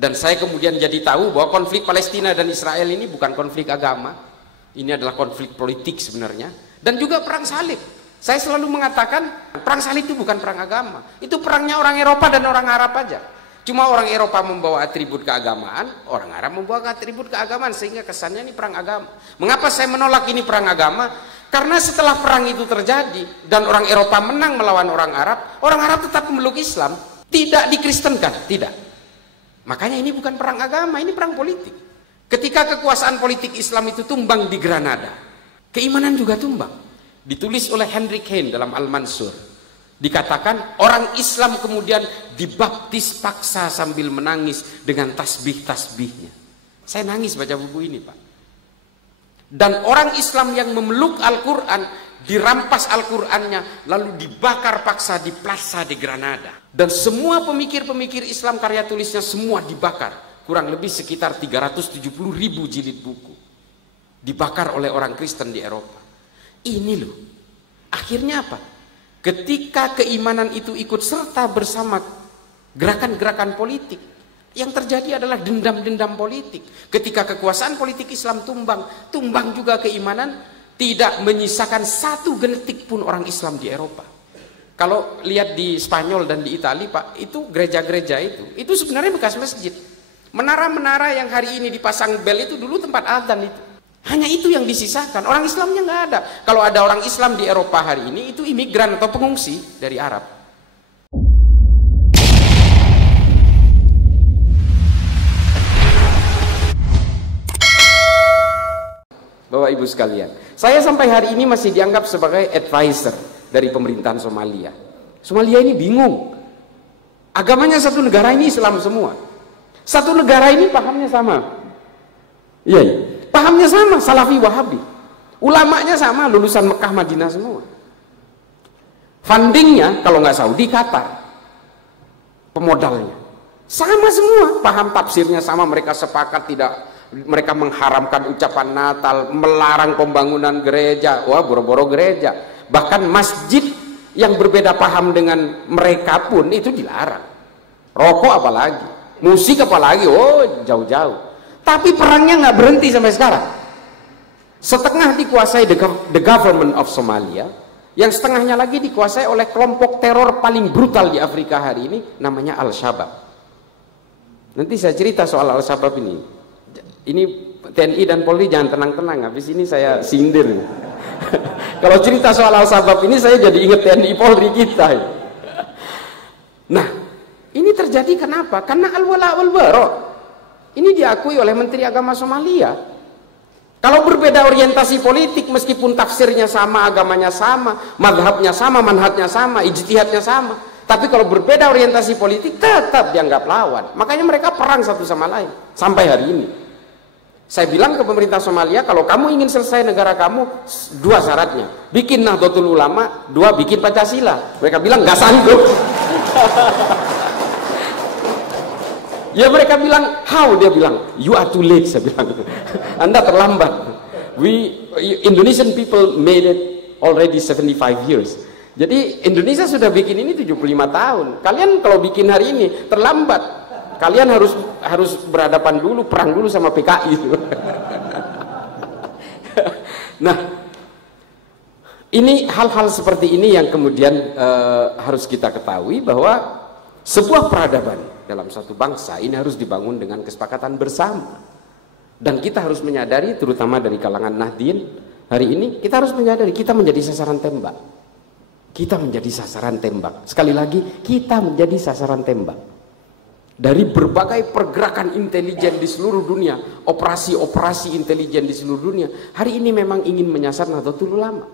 Dan saya kemudian jadi tahu bahwa konflik Palestina dan Israel ini bukan konflik agama, ini adalah konflik politik sebenarnya, dan juga perang salib. Saya selalu mengatakan perang salib itu bukan perang agama, itu perangnya orang Eropa dan orang Arab aja. Cuma orang Eropa membawa atribut keagamaan, orang Arab membawa atribut keagamaan, sehingga kesannya ini perang agama. Mengapa saya menolak ini perang agama? Karena setelah perang itu terjadi dan orang Eropa menang melawan orang Arab tetap memeluk Islam, tidak dikristenkan, tidak. Makanya ini bukan perang agama, ini perang politik. Ketika kekuasaan politik Islam itu tumbang di Granada, keimanan juga tumbang. Ditulis oleh Hendrik Hein dalam Al-Mansur. Dikatakan orang Islam kemudian dibaptis paksa sambil menangis dengan tasbih-tasbihnya. Saya nangis baca buku ini, Pak. Dan orang Islam yang memeluk Al-Quran, dirampas Al-Qurannya, lalu dibakar paksa di Plaza de Granada. Dan semua pemikir-pemikir Islam karya tulisnya semua dibakar. Kurang lebih sekitar 370.000 jilid buku. Dibakar oleh orang Kristen di Eropa. Ini loh. Akhirnya apa? Ketika keimanan itu ikut serta bersama gerakan-gerakan politik, yang terjadi adalah dendam-dendam politik. Ketika kekuasaan politik Islam tumbang, tumbang juga keimanan, tidak menyisakan satu genetik pun orang Islam di Eropa. Kalau lihat di Spanyol dan di Italia, Pak, itu gereja-gereja itu sebenarnya bekas masjid. Menara-menara yang hari ini dipasang bel itu dulu tempat adzan itu. Hanya itu yang disisakan, orang Islamnya nggak ada. Kalau ada orang Islam di Eropa hari ini, itu imigran atau pengungsi dari Arab. Bapak Ibu sekalian, saya sampai hari ini masih dianggap sebagai advisor dari pemerintahan Somalia. Somalia ini bingung. Agamanya satu negara ini Islam semua. Satu negara ini pahamnya sama. Iya, iya. Pahamnya sama, Salafi Wahabi. Ulamanya sama, lulusan Mekah Madinah semua. Fundingnya kalau nggak Saudi, Qatar. Pemodalnya sama semua, paham tafsirnya sama, mereka sepakat tidak, mereka mengharamkan ucapan Natal, melarang pembangunan gereja. Wah, boro-boro gereja. Bahkan masjid yang berbeda paham dengan mereka pun itu dilarang. Rokok apalagi, musik apalagi, oh jauh-jauh. Tapi perangnya nggak berhenti sampai sekarang. Setengah dikuasai the government of Somalia, yang setengahnya lagi dikuasai oleh kelompok teror paling brutal di Afrika hari ini, namanya Al-Shabaab. Nanti saya cerita soal Al-Shabaab ini. Ini TNI dan Polri jangan tenang-tenang, habis ini saya sindir. Kalau cerita soal Al-Shabaab ini saya jadi ingat TNI Polri kita. Nah, ini terjadi kenapa? Karena al-wala wal-bara. Ini diakui oleh Menteri Agama Somalia. Kalau berbeda orientasi politik, meskipun tafsirnya sama, agamanya sama, madhabnya sama, manhajnya sama, ijtihadnya sama, tapi kalau berbeda orientasi politik tetap dianggap lawan. Makanya mereka perang satu sama lain sampai hari ini. Saya bilang ke pemerintah Somalia, kalau kamu ingin selesai negara kamu, dua syaratnya: bikin Nahdlatul Ulama, dua bikin Pancasila. Mereka bilang nggak sanggup. Ya mereka bilang, how? Dia bilang, you are too late. Saya bilang, Anda terlambat. Indonesian people made it already 75 years. Jadi Indonesia sudah bikin ini 75 tahun. Kalian kalau bikin hari ini terlambat. Kalian harus berhadapan dulu, perang dulu sama PKI. Nah, ini hal-hal seperti ini yang kemudian harus kita ketahui, bahwa sebuah peradaban dalam satu bangsa ini harus dibangun dengan kesepakatan bersama. Dan kita harus menyadari, terutama dari kalangan Nahdien hari ini, kita harus menyadari kita menjadi sasaran tembak. Kita menjadi sasaran tembak. Sekali lagi, kita menjadi sasaran tembak dari berbagai pergerakan intelijen di seluruh dunia, operasi-operasi intelijen di seluruh dunia. Hari ini memang ingin menyasar Nahdlatul Ulama.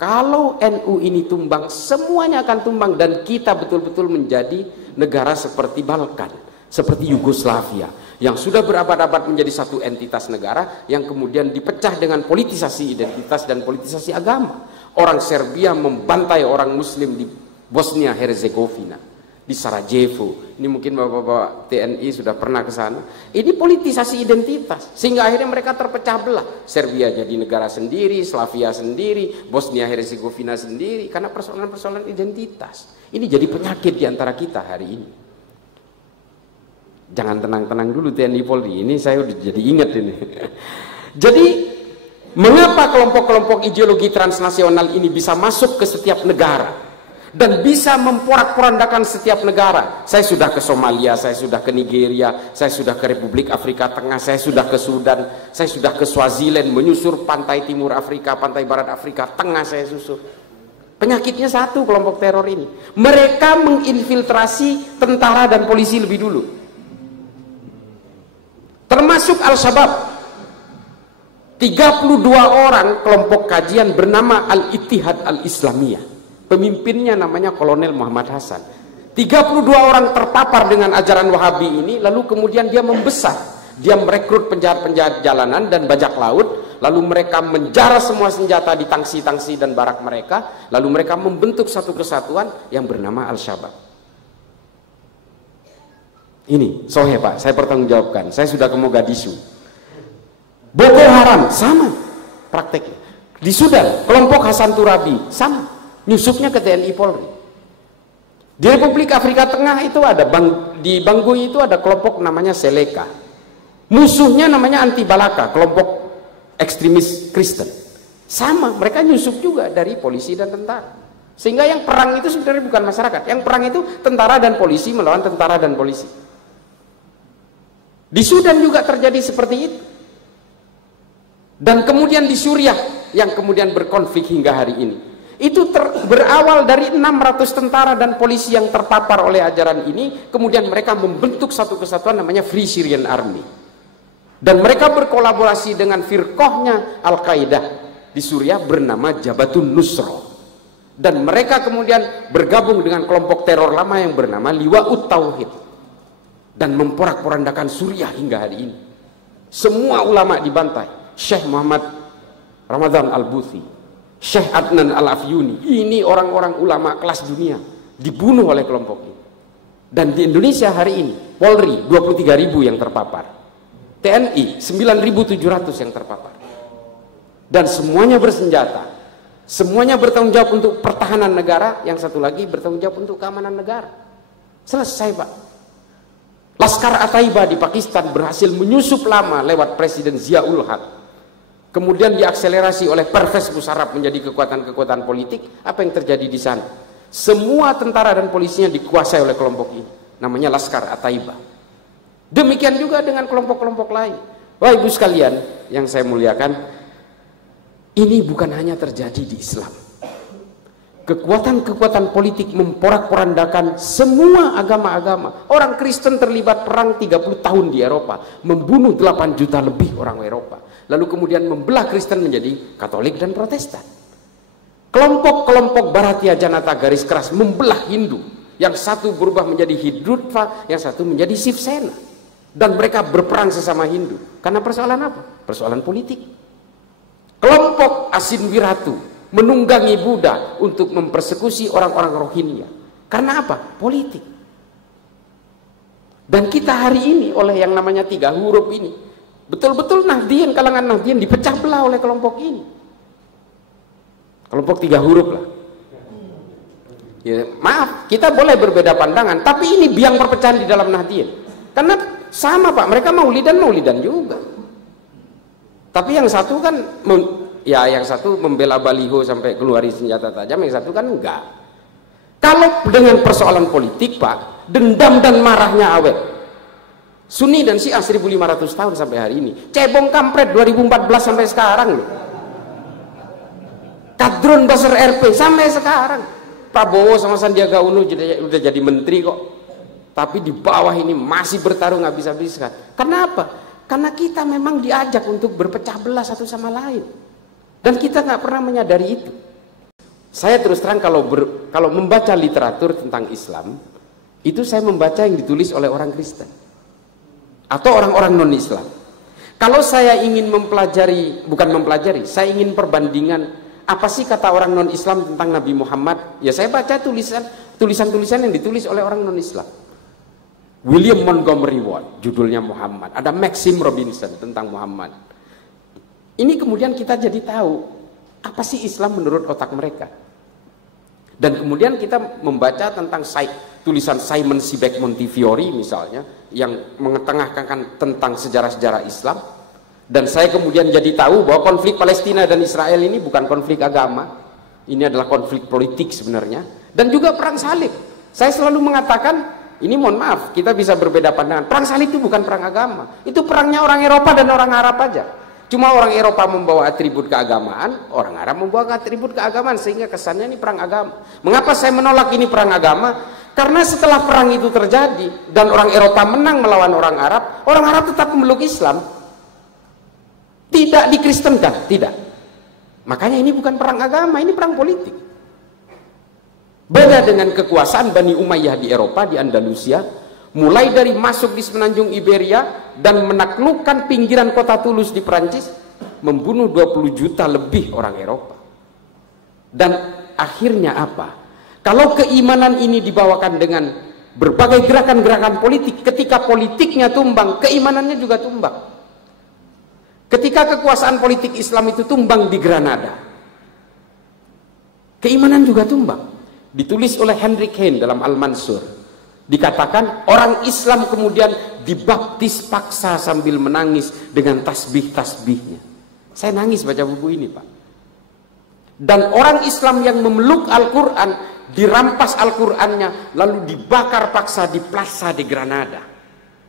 Kalau NU ini tumbang, semuanya akan tumbang, dan kita betul-betul menjadi negara seperti Balkan, seperti Yugoslavia, yang sudah berabad-abad menjadi satu entitas negara yang kemudian dipecah dengan politisasi identitas dan politisasi agama. Orang Serbia membantai orang Muslim di Bosnia Herzegovina, di Sarajevo. Ini mungkin bapak-bapak TNI sudah pernah ke sana. Ini politisasi identitas, sehingga akhirnya mereka terpecah belah. Serbia jadi negara sendiri, Slavia sendiri, Bosnia Herzegovina sendiri, karena persoalan-persoalan identitas. Ini jadi penyakit di antara kita hari ini. Jangan tenang-tenang dulu TNI Polri, ini saya udah jadi ingat ini. Jadi mengapa kelompok-kelompok ideologi transnasional ini bisa masuk ke setiap negara dan bisa memporak-porandakan setiap negara? Saya sudah ke Somalia, saya sudah ke Nigeria, saya sudah ke Republik Afrika Tengah, saya sudah ke Sudan, saya sudah ke Swaziland, menyusur pantai timur Afrika, pantai barat Afrika Tengah saya susur. Penyakitnya satu, kelompok teror ini. Mereka menginfiltrasi tentara dan polisi lebih dulu. Termasuk Al-Shabaab. 32 orang kelompok kajian bernama Al-Ittihad Al-Islamiyah. Pemimpinnya namanya Kolonel Muhammad Hasan. 32 orang terpapar dengan ajaran Wahabi ini, lalu kemudian dia membesar. Dia merekrut penjahat-penjahat jalanan dan bajak laut, lalu mereka menjara semua senjata di tangsi-tangsi dan barak mereka, lalu mereka membentuk satu kesatuan yang bernama Al-Shabaab. Ini, sohe Pak, saya pertanggungjawabkan. Saya sudah ke Mogadishu. Boko Haram, sama prakteknya. Di Sudan, kelompok Hasan Turabi, sama. Nyusupnya ke TNI Polri. Di Republik Afrika Tengah itu ada, di Bangui itu ada kelompok namanya Seleka. Musuhnya namanya Anti Balaka, kelompok ekstremis Kristen. Sama, mereka nyusup juga dari polisi dan tentara. Sehingga yang perang itu sebenarnya bukan masyarakat. Yang perang itu tentara dan polisi melawan tentara dan polisi. Di Sudan juga terjadi seperti itu. Dan kemudian di Suriah yang kemudian berkonflik hingga hari ini. Itu berawal dari 600 tentara dan polisi yang terpapar oleh ajaran ini. Kemudian mereka membentuk satu kesatuan namanya Free Syrian Army. Dan mereka berkolaborasi dengan firqahnya Al-Qaeda di Suriah bernama Jabhatun Nusra. Dan mereka kemudian bergabung dengan kelompok teror lama yang bernama Liwa'ut Tauhid. Dan memporak-porandakan Suriah hingga hari ini. Semua ulama dibantai. Syekh Muhammad Ramadan Al-Buthi, Syekh Adnan Al-Afyuni, ini orang-orang ulama kelas dunia dibunuh oleh kelompok ini. Dan di Indonesia hari ini Polri 23.000 yang terpapar, TNI 9.700 yang terpapar, dan semuanya bersenjata, semuanya bertanggung jawab untuk pertahanan negara, yang satu lagi bertanggung jawab untuk keamanan negara. Selesai Pak. Laskar At-Taiba di Pakistan berhasil menyusup lama lewat Presiden Ziaul Haq. Kemudian diakselerasi oleh Pervez Musharraf menjadi kekuatan-kekuatan politik. Apa yang terjadi di sana? Semua tentara dan polisinya dikuasai oleh kelompok ini. Namanya Laskar At-Taiba. Demikian juga dengan kelompok-kelompok lain. Wah ibu sekalian yang saya muliakan, ini bukan hanya terjadi di Islam. Kekuatan-kekuatan politik memporak-porandakan semua agama-agama. Orang Kristen terlibat perang 30 tahun di Eropa, membunuh 8 juta lebih orang Eropa. Lalu kemudian membelah Kristen menjadi Katolik dan Protestan. Kelompok-kelompok Bharatiya Janata garis keras membelah Hindu. Yang satu berubah menjadi Hindutva, yang satu menjadi Shiv Sena. Dan mereka berperang sesama Hindu. Karena persoalan apa? Persoalan politik. Kelompok Asin Wiratu menunggangi Buddha untuk mempersekusi orang-orang Rohingya. Karena apa? Politik. Dan kita hari ini oleh yang namanya 3 huruf ini, betul-betul Nahdien, kalangan Nahdien dipecah belah oleh kelompok ini. Kelompok 3 huruf lah. Ya, maaf, kita boleh berbeda pandangan, tapi ini biang perpecahan di dalam Nahdien. Karena sama Pak, mereka maulidan juga. Tapi yang satu kan ya yang satu membela baliho sampai keluarin senjata tajam, yang satu kan enggak. Kalau dengan persoalan politik Pak, dendam dan marahnya awet. Sunni dan Syiah 1500 tahun sampai hari ini. Cebong kampret 2014 sampai sekarang loh. Kadrun Basar RP sampai sekarang. Prabowo sama Sandiaga Uno udah jadi menteri kok. Tapi di bawah ini masih bertarung habis-habisan. Kenapa? Karena kita memang diajak untuk berpecah belah satu sama lain. Dan kita nggak pernah menyadari itu. Saya terus terang kalau membaca literatur tentang Islam, itu saya membaca yang ditulis oleh orang Kristen atau orang-orang non-Islam. Kalau saya ingin saya ingin perbandingan apa sih kata orang non-Islam tentang Nabi Muhammad, ya saya baca tulisan-tulisan yang ditulis oleh orang non-Islam. William Montgomery Watt, judulnya Muhammad. Ada Maxim Robinson tentang Muhammad. Ini kemudian kita jadi tahu apa sih Islam menurut otak mereka. Dan kemudian kita membaca tentang tulisan Simon Sebag Montefiore misalnya yang mengetengahkan tentang sejarah-sejarah Islam, dan saya kemudian jadi tahu bahwa konflik Palestina dan Israel ini bukan konflik agama, ini adalah konflik politik sebenarnya, dan juga perang salib. Saya selalu mengatakan, ini mohon maaf, kita bisa berbeda pandangan, perang salib itu bukan perang agama, itu perangnya orang Eropa dan orang Arab aja. Cuma orang Eropa membawa atribut keagamaan, orang Arab membawa atribut keagamaan, sehingga kesannya ini perang agama. Mengapa saya menolak ini perang agama? Karena setelah perang itu terjadi dan orang Eropa menang melawan orang Arab tetap memeluk Islam, tidak dikristenkan, tidak. Makanya ini bukan perang agama, ini perang politik. Beda dengan kekuasaan Bani Umayyah di Eropa, di Andalusia, mulai dari masuk di semenanjung Iberia dan menaklukkan pinggiran kota Toulouse di Perancis, membunuh 20 juta lebih orang Eropa. Dan akhirnya apa? Kalau keimanan ini dibawakan dengan berbagai gerakan-gerakan politik, ketika politiknya tumbang, keimanannya juga tumbang. Ketika kekuasaan politik Islam itu tumbang di Granada, keimanan juga tumbang. Ditulis oleh Hendrik Hein dalam Al-Mansur, dikatakan orang Islam kemudian dibaptis paksa sambil menangis dengan tasbih-tasbihnya. Saya nangis baca buku ini, Pak. Dan orang Islam yang memeluk Al-Quran, dirampas Al-Qurannya, lalu dibakar paksa di Plaza de Granada.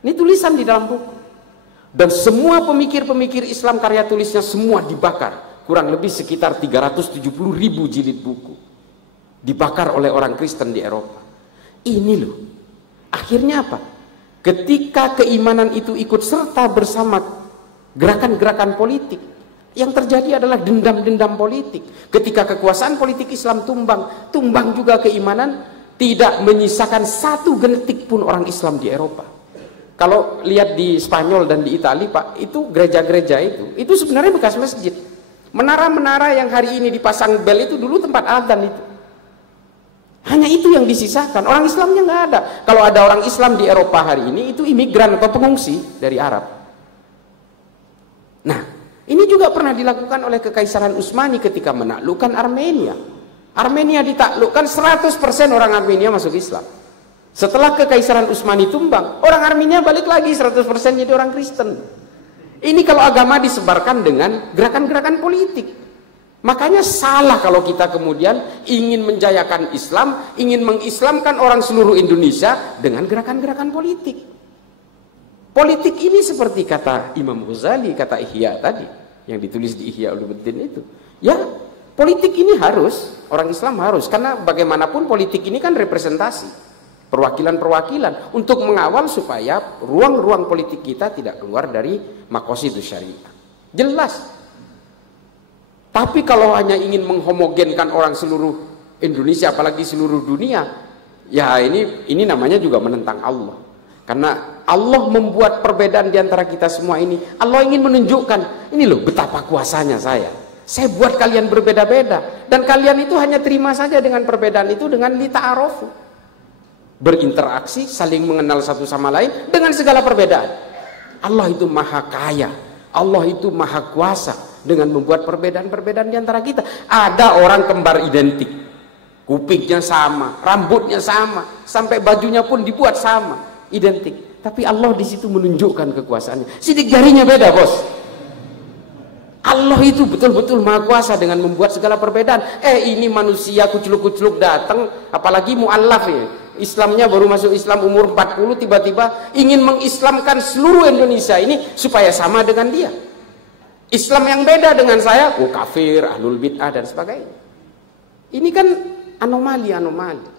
Ini tulisan di dalam buku. Dan semua pemikir-pemikir Islam karya tulisnya semua dibakar. Kurang lebih sekitar 370.000 jilid buku dibakar oleh orang Kristen di Eropa. Ini loh, akhirnya apa? Ketika keimanan itu ikut serta bersama gerakan-gerakan politik, yang terjadi adalah dendam-dendam politik. Ketika kekuasaan politik Islam tumbang, tumbang juga keimanan, tidak menyisakan satu genetik pun orang Islam di Eropa. Kalau lihat di Spanyol dan di Italia, Pak, itu gereja-gereja itu sebenarnya bekas masjid. Menara-menara yang hari ini dipasang bel itu dulu tempat adzan itu. Hanya itu yang disisakan, orang Islamnya nggak ada. Kalau ada orang Islam di Eropa hari ini, itu imigran atau pengungsi dari Arab. Nah, ini juga pernah dilakukan oleh Kekaisaran Utsmani ketika menaklukkan Armenia. Armenia ditaklukkan, 100% orang Armenia masuk Islam. Setelah Kekaisaran Utsmani tumbang, orang Armenia balik lagi 100% jadi orang Kristen. Ini kalau agama disebarkan dengan gerakan-gerakan politik. Makanya salah kalau kita kemudian ingin menjayakan Islam, ingin mengislamkan orang seluruh Indonesia dengan gerakan-gerakan politik. Politik ini seperti kata Imam Ghazali, kata Ihya tadi, yang ditulis di Ihya Ulumuddin itu. Ya, politik ini harus, orang Islam harus, karena bagaimanapun politik ini kan representasi, perwakilan-perwakilan untuk mengawal supaya ruang-ruang politik kita tidak keluar dari maqasidus syariah. Jelas. Tapi kalau hanya ingin menghomogenkan orang seluruh Indonesia, apalagi seluruh dunia, ya ini namanya juga menentang Allah. Karena Allah membuat perbedaan di antara kita semua ini. Allah ingin menunjukkan, ini loh betapa kuasanya saya. Saya buat kalian berbeda-beda. Dan kalian itu hanya terima saja dengan perbedaan itu dengan lita'arofu. Berinteraksi, saling mengenal satu sama lain dengan segala perbedaan. Allah itu maha kaya. Allah itu maha kuasa. Dengan membuat perbedaan-perbedaan di antara kita. Ada orang kembar identik, kupingnya sama, rambutnya sama, sampai bajunya pun dibuat sama, identik. Tapi Allah di situ menunjukkan kekuasaannya. Sidik jarinya beda, bos. Allah itu betul-betul maha kuasa dengan membuat segala perbedaan. Ini manusia kucluk-kucluk datang, apalagi mu'allaf ya. Islamnya baru masuk Islam umur 40, tiba-tiba ingin mengislamkan seluruh Indonesia ini supaya sama dengan dia. Islam yang beda dengan saya, kafir, ahlul bid'ah dan sebagainya. Ini kan anomali-anomali.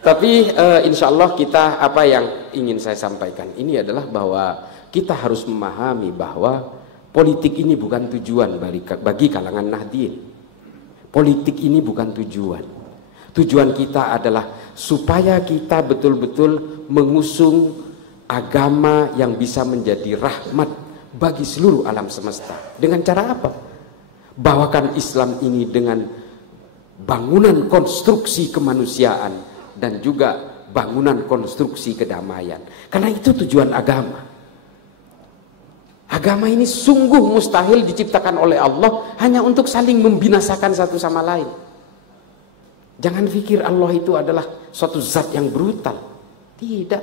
Tapi insya Allah kita, apa yang ingin saya sampaikan ini adalah bahwa kita harus memahami bahwa politik ini bukan tujuan bagi kalangan Nahdien. Politik ini bukan tujuan. Tujuan kita adalah supaya kita betul-betul mengusung agama yang bisa menjadi rahmat bagi seluruh alam semesta. Dengan cara apa? Bawakan Islam ini dengan bangunan konstruksi kemanusiaan dan juga bangunan konstruksi kedamaian. Karena itu tujuan agama. Agama ini sungguh mustahil diciptakan oleh Allah hanya untuk saling membinasakan satu sama lain. Jangan pikir Allah itu adalah suatu zat yang brutal. Tidak.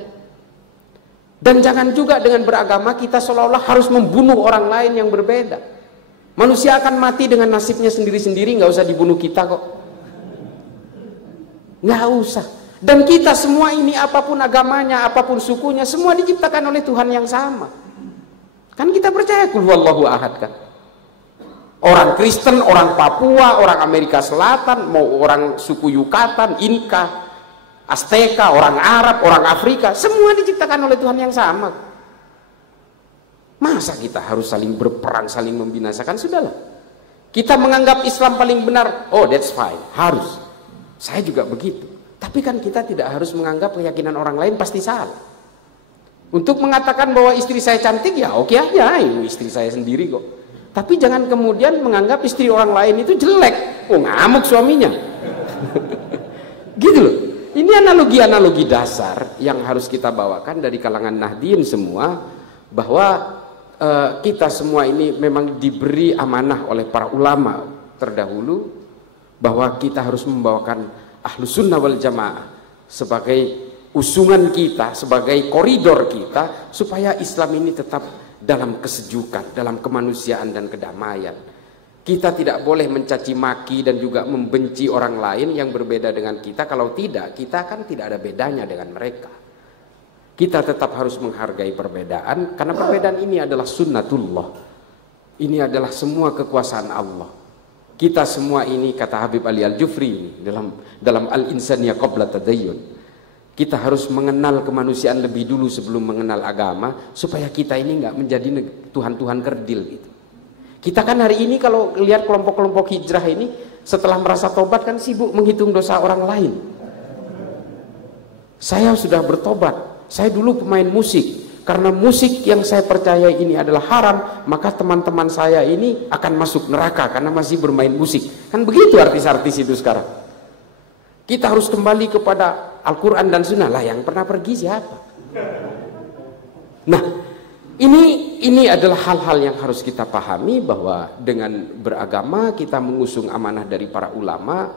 Dan jangan juga dengan beragama kita seolah-olah harus membunuh orang lain yang berbeda. Manusia akan mati dengan nasibnya sendiri-sendiri, nggak usah dibunuh kita kok. Nggak usah. Dan kita semua ini apapun agamanya, apapun sukunya, semua diciptakan oleh Tuhan yang sama. Kan kita percaya kul huwallahu ahad kan. Orang Kristen, orang Papua, orang Amerika Selatan, mau orang suku Yucatan, Inka, Azteka, orang Arab, orang Afrika, semua diciptakan oleh Tuhan yang sama. Masa kita harus saling berperang, saling membinasakan? Sudahlah. Kita menganggap Islam paling benar, oh that's fine, harus. Saya juga begitu. Tapi kan kita tidak harus menganggap keyakinan orang lain pasti salah. Untuk mengatakan bahwa istri saya cantik, ya oke aja, ini istri saya sendiri kok. Tapi jangan kemudian menganggap istri orang lain itu jelek. Oh, ngamuk suaminya. Gitu loh. Ini analogi-analogi dasar yang harus kita bawakan dari kalangan Nahdien semua, bahwa kita semua ini memang diberi amanah oleh para ulama terdahulu, bahwa kita harus membawakan Ahlus Sunnah wal Jamaah sebagai usungan kita, sebagai koridor kita, supaya Islam ini tetap dalam kesejukan, dalam kemanusiaan dan kedamaian. Kita tidak boleh mencaci maki dan juga membenci orang lain yang berbeda dengan kita. Kalau tidak, kita kan tidak ada bedanya dengan mereka. Kita tetap harus menghargai perbedaan, karena perbedaan ini adalah sunnatullah. Ini adalah semua kekuasaan Allah. Kita semua ini, kata Habib Ali Al-Jufri dalam Al-Insaniyah Qabla Tadayyun, kita harus mengenal kemanusiaan lebih dulu sebelum mengenal agama, supaya kita ini nggak menjadi Tuhan-Tuhan kerdil gitu. Kita kan hari ini kalau lihat kelompok-kelompok hijrah ini, setelah merasa tobat kan sibuk menghitung dosa orang lain. Saya sudah bertobat. Saya dulu pemain musik. Karena musik yang saya percaya ini adalah haram, maka teman-teman saya ini akan masuk neraka karena masih bermain musik. Kan begitu artis-artis itu sekarang. Kita harus kembali kepada Al-Quran dan Sunnah. Lah yang pernah pergi siapa? Nah, ini adalah hal-hal yang harus kita pahami, bahwa dengan beragama kita mengusung amanah dari para ulama,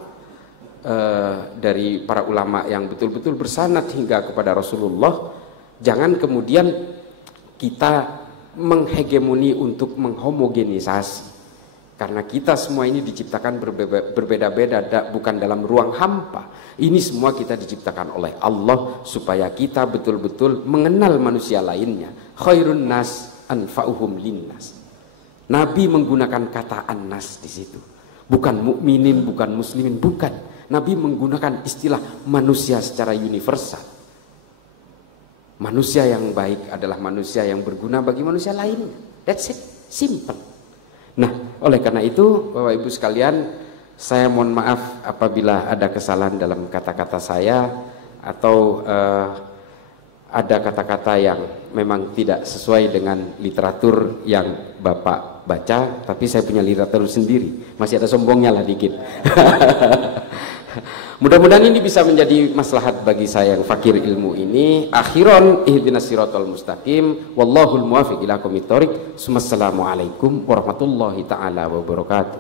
yang betul-betul bersanad hingga kepada Rasulullah. Jangan kemudian kita menghegemoni untuk menghomogenisasi. Karena kita semua ini diciptakan berbeda-beda, bukan dalam ruang hampa. Ini semua kita diciptakan oleh Allah supaya kita betul-betul mengenal manusia lainnya. Khairun nas anfa'uhum linnas. Nabi menggunakan kata annas di situ. Bukan mukminin, bukan muslimin, bukan. Nabi menggunakan istilah manusia secara universal. Manusia yang baik adalah manusia yang berguna bagi manusia lainnya. That's it, simple. Nah, oleh karena itu, Bapak Ibu sekalian, saya mohon maaf apabila ada kesalahan dalam kata-kata saya, atau ada kata-kata yang memang tidak sesuai dengan literatur yang Bapak baca, tapi saya punya literatur sendiri. Masih ada sombongnya lah dikit. Mudah-mudahan ini bisa menjadi maslahat bagi saya yang fakir ilmu ini. Akhiran, ihdinas siratal mustaqim, wallahul muwaffiq ila aqwamit thoriq. Assalamualaikum warahmatullahi taala wabarakatuh.